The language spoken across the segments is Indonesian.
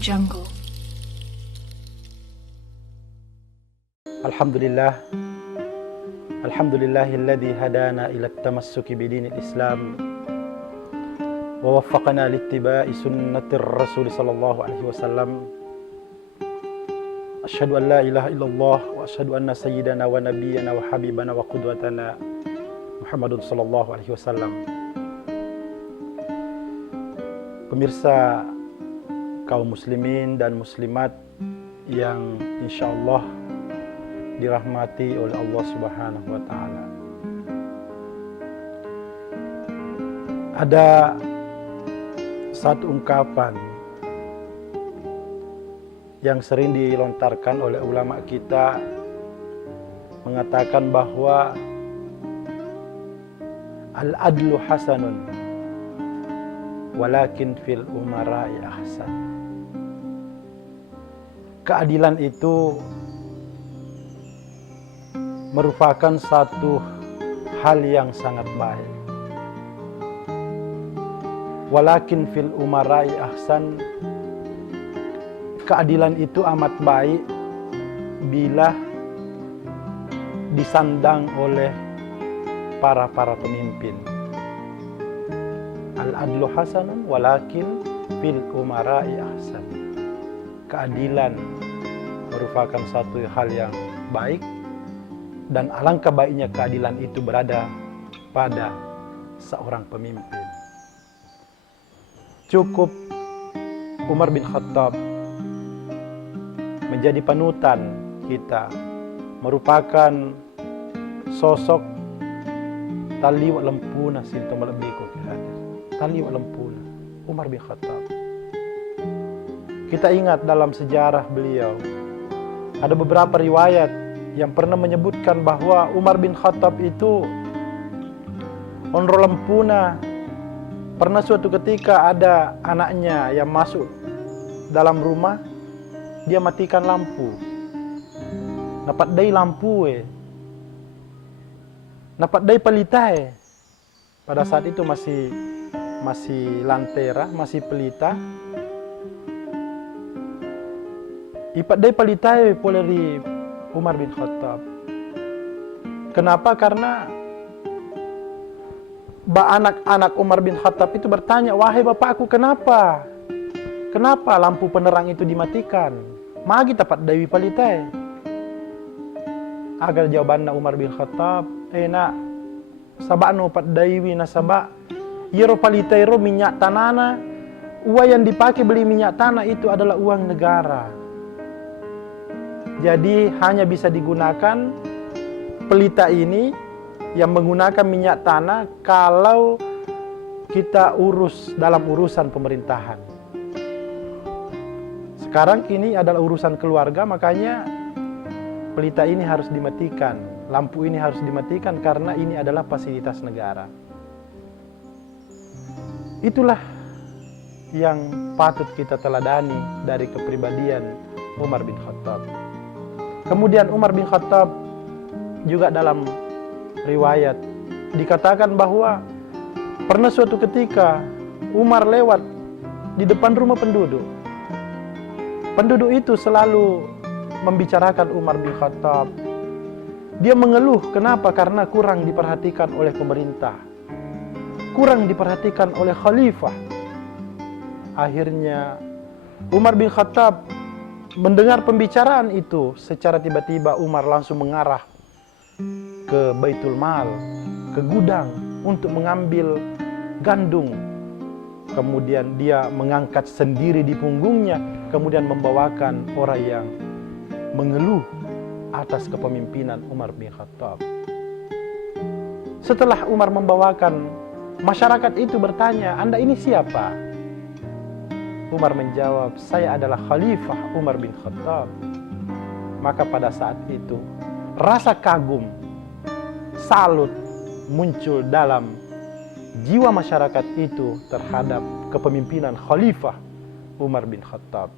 Jungle. Alhamdulillah, alhamdulillahilladzi hadana ila at-tamassuki bidinil Islam wa waffaqana littiba'i sunnatir Rasul sallallahu alaihi wasallam. Asyhadu an la ilaha illallah wa asyhadu anna sayyidana wa nabiyyana wa habibana wa qudwatana Muhammadun sallallahu alaihi wasallam. Pemirsa kaum muslimin dan muslimat yang insyaallah dirahmati oleh Allah Subhanahu wa taala. Ada satu ungkapan yang sering dilontarkan oleh ulama kita mengatakan bahwa al-adlu hasanun walakin fil umara'i ahsan. Keadilan itu merupakan satu hal yang sangat baik. Walakin fil umara'i ahsan, keadilan itu amat baik bila disandang oleh para pemimpin. Al-adlu hasanun walakin fil umara'i ahsan. Keadilan merupakan satu hal yang baik, dan alangkah baiknya keadilan itu berada pada seorang pemimpin. Cukup Umar bin Khattab menjadi panutan kita, merupakan sosok tali wa lempuna sinto malabiko hadir. Tali wa lempuna Umar bin Khattab. Kita ingat dalam sejarah beliau ada beberapa riwayat yang pernah menyebutkan bahwa Umar bin Khattab itu onro lempuna. Pernah suatu ketika ada anaknya yang masuk dalam rumah, dia matikan lampu. Napat day lampu napat day palitai. Pada saat itu masih lantera, masih pelita. Ipat day palitai poleri Umar bin Khattab. Kenapa? Karena anak-anak Umar bin Khattab itu bertanya, "Wahai bapakku, kenapa? Kenapa lampu penerang itu dimatikan? Magi tapat dewi palitai." Agar jawabannya Umar bin Khattab, "Nak, sabakno pat dewi nasabak, yero palitai ro minyak tanana, uang yang dipakai beli minyak tanah itu adalah uang negara. Jadi hanya bisa digunakan pelita ini yang menggunakan minyak tanah kalau kita urus dalam urusan pemerintahan. Sekarang ini adalah urusan keluarga, makanya pelita ini harus dimatikan, lampu ini harus dimatikan karena ini adalah fasilitas negara." Itulah yang patut kita teladani dari kepribadian Umar bin Khattab. Kemudian Umar bin Khattab juga dalam riwayat dikatakan bahwa pernah suatu ketika Umar lewat di depan rumah penduduk. Penduduk itu selalu membicarakan Umar bin Khattab. Dia mengeluh, kenapa? Karena kurang diperhatikan oleh pemerintah, kurang diperhatikan oleh khalifah. Akhirnya Umar bin Khattab mendengar pembicaraan itu, secara tiba-tiba Umar langsung mengarah ke Baitul Mal, ke gudang untuk mengambil gandum. Kemudian dia mengangkat sendiri di punggungnya, kemudian membawakan orang yang mengeluh atas kepemimpinan Umar bin Khattab. Setelah Umar membawakan, masyarakat itu bertanya, "Anda ini siapa?" Umar menjawab, "Saya adalah Khalifah Umar bin Khattab." Maka pada saat itu rasa kagum, salut muncul dalam jiwa masyarakat itu terhadap kepemimpinan Khalifah Umar bin Khattab.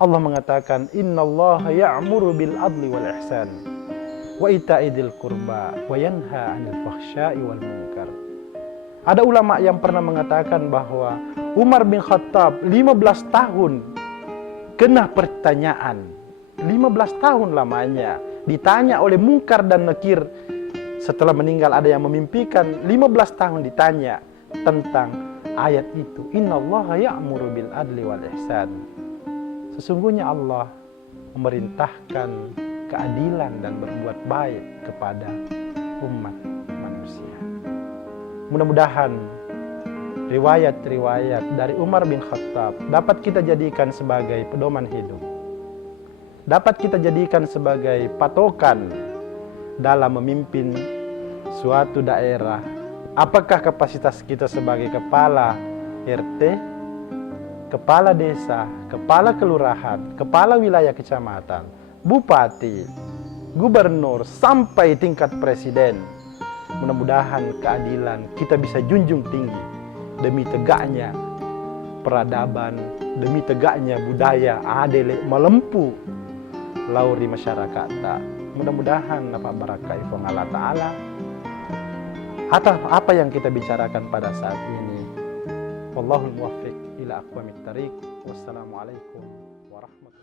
Allah mengatakan, "Innallaha ya'muru bil adli wal ihsan wa ita'i dzil qurba wa yanha 'anil fahsya'i wal munkar." Ada ulama yang pernah mengatakan bahwa Umar bin Khattab 15 tahun kena pertanyaan 15 tahun lamanya, ditanya oleh Munkar dan Nakir. Setelah meninggal ada yang memimpikan, 15 tahun ditanya tentang ayat itu. Innallaha ya'muru bil adli wal ihsan. Sesungguhnya Allah memerintahkan keadilan dan berbuat baik kepada umat manusia. Mudah-mudahan riwayat-riwayat dari Umar bin Khattab dapat kita jadikan sebagai pedoman hidup, dapat kita jadikan sebagai patokan dalam memimpin suatu daerah. Apakah kapasitas kita sebagai kepala RT, kepala desa, kepala kelurahan, kepala wilayah kecamatan, bupati, gubernur, sampai tingkat presiden. Mudah-mudahan keadilan kita bisa junjung tinggi demi tegaknya peradaban, demi tegaknya budaya adil melempu lauri masyarakat. Mudah-mudahan dapat barakah ifong Allah Ta'ala atas apa yang kita bicarakan pada saat ini. Wallahul muwaffiq ila aqwamit thariq. Wassalamualaikum warahmatullahi wabarakatuh.